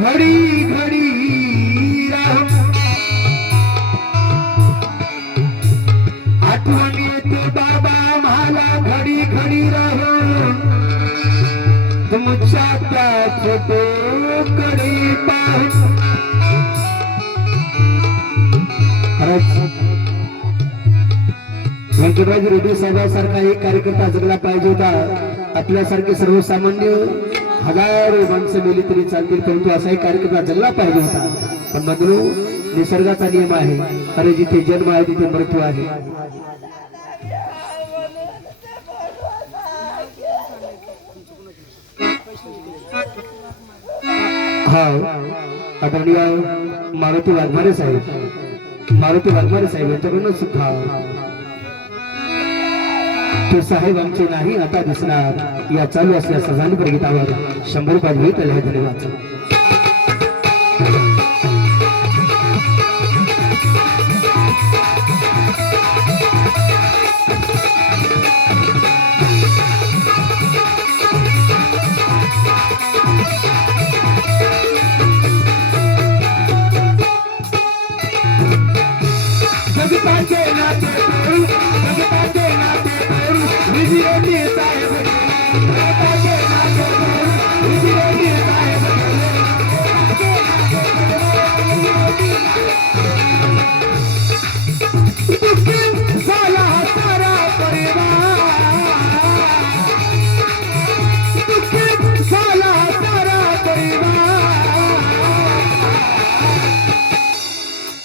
घडी घडी राहून आठवण येते बाबा मला घडी घडी राहून तुमच्या त्या फोटोकडे पाहून व्यंकटराज रेड्डी साहेबांसारखा एक कार्यकर्ता जगला पाहिजे होता. आपल्यासारखे सर्वसामान्य हजारो माणसं मिली तरी चालतील परंतु असा एक कार्यकर्ता जगला पाहिजे होता. पण बंधू निसर्गाचा नियम आहे. अरे जिथे जन्म आहे तिथे मृत्यू आहे. हा आदरणीय मारुती वाघमारे साहेब यांच्याकडून सुद्धा ते साहेब आमचे नाही आता दिसणार या चालू असलेल्या सजानी प्रगीतावर 100 रुपये भेट आले. धन्यवाद.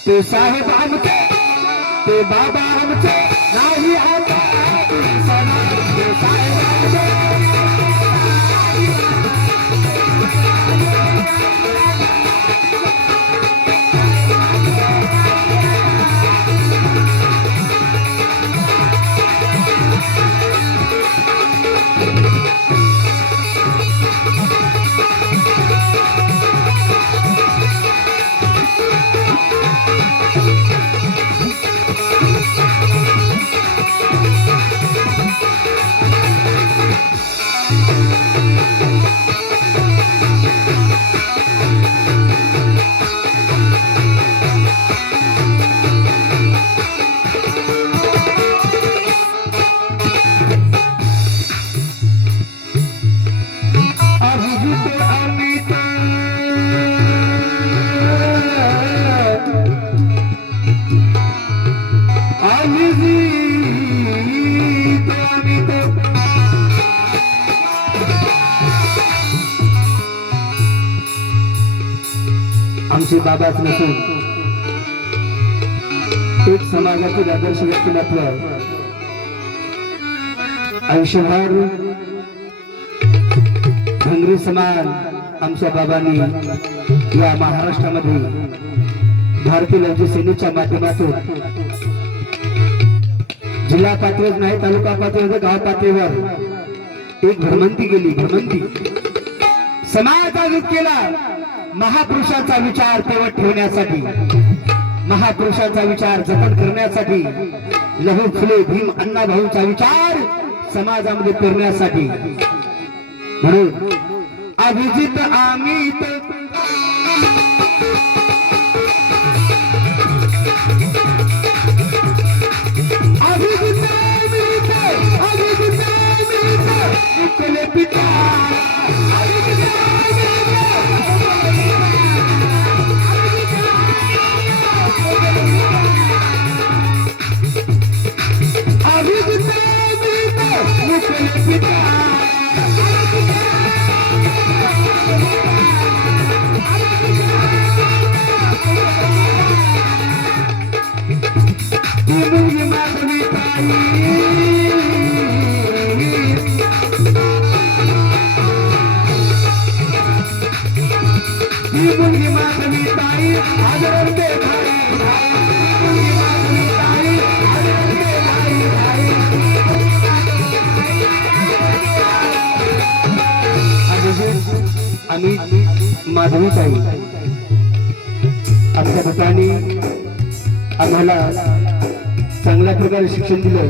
ते साहेब आमचे ते बाबा आमचे नाही आता ते साहेब आमचे आमचे बाबाच नसून एक समाजाचे आदर्श व्यक्तिमत्व आयुष्यभर धनगरी समान आमच्या बाबांनी या महाराष्ट्रामध्ये भारतीय लष्करी सेनेच्या माध्यमातून जिल्हा पातळीवर नाही तालुका पातळीवर गाव पातळीवर एक भ्रमंती केली. समाज जागृत केला. महापुरुषाचा विचार तेवढ ठेवण्यासाठी महापुरुषाचा विचार जतन करण्यासाठी लहू फुले भीम अण्णाभाऊचा विचार समाजामध्ये पेरण्यासाठी म्हणून अभिजित अमित पिता आम्ही माधवीताई आमच्या ठिकाणी आम्हाला चांगल्या प्रकारे शिक्षण दिलं,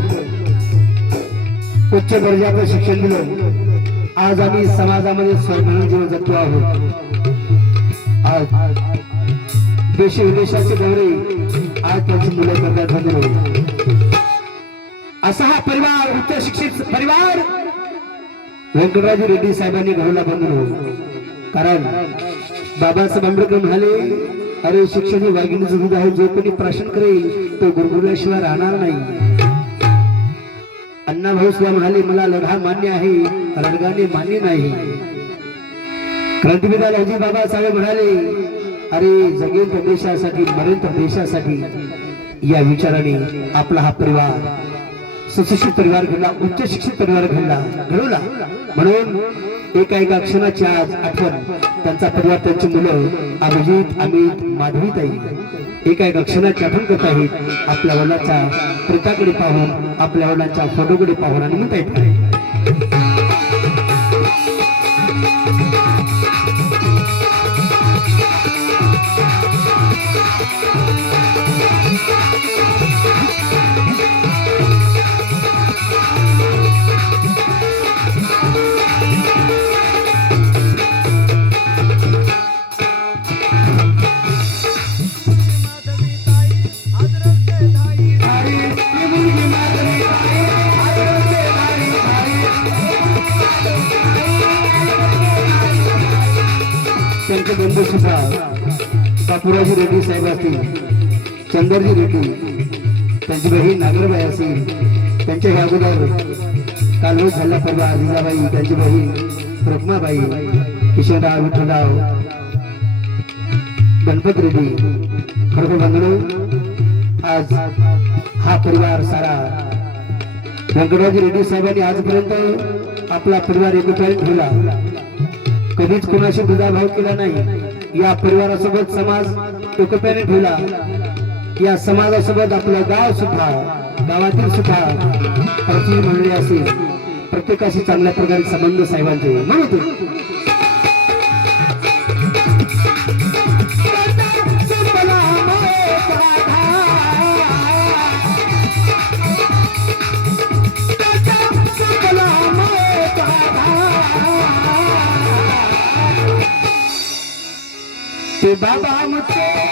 उच्च दर्जाचं शिक्षण दिलं. आज आम्ही समाजामध्ये स्वाभिमानी जीवन जगतो आहोत. आज देशी विदेशाचे दौरे आज त्यांची मुलं करतात बंधू. असा हा परिवार उच्च शिक्षित परिवार व्यंकटराजे रेड्डी साहेबांनी घडवला बंधू. कारण बाबासाहेब आंबेडकर म्हणाले, अरे शिक्षण ही वाघिणीचं दूध आहे, जो कोणी प्राशन करेल तो गुरगुरल्याशिवाय राहणार नाही. अण्णाभाऊ सुद्धा म्हणाले, मला लढा मान्य आहे, रडगाणे मान्य नाही. क्रांतिवीर लहाजी बाबासाहेब म्हणाले, अरे जगेल तर देशासाठी, मरेल तर देशासाठी. या विचाराने आपला हा परिवार सुशिक्षित परिवार घडला, उच्च शिक्षित परिवार घडवला. म्हणून एका क्षणाची आज आठवण त्यांचा परिवार, त्यांची मुलं अभिजित, अमित, माधवीताई एका क्षणाची आठवण करत आहेत. आपल्या वडिलांच्या प्रेताकडे पाहून, आपल्या वडिलांच्या फोटोकडे पाहून आणि म्हणत आहेत. त्यांचे बंधू सुद्धा बापूराजी रेड्डी साहेब असतील, चंदरजी रेड्डी, त्यांची बहीण नागरबाई असेल, त्यांच्या ह्या अगोदर कालवड झाला परवा जिजाबाई, त्यांची बहीण रुक्माबाई, किशनराव, विठ्ठलराव, गणपत रेड्डी. खरोखर बंधू, आज हा परिवार सारा व्यंकटराजे रेड्डी साहेबांनी आजपर्यंत आपला परिवार एकत्र ठेवला. कधीच कोणाशी दुजाभाव केला नाही. या परिवारासोबत समाज एकत्याने ठेवला. या समाजासोबत आपलं गाव सुद्धा, गावातील सुद्धा प्रति मंडळी असेल, प्रत्येकाशी चांगल्या प्रकारे संबंध साहेबांचे म्हणून बाबा मुझे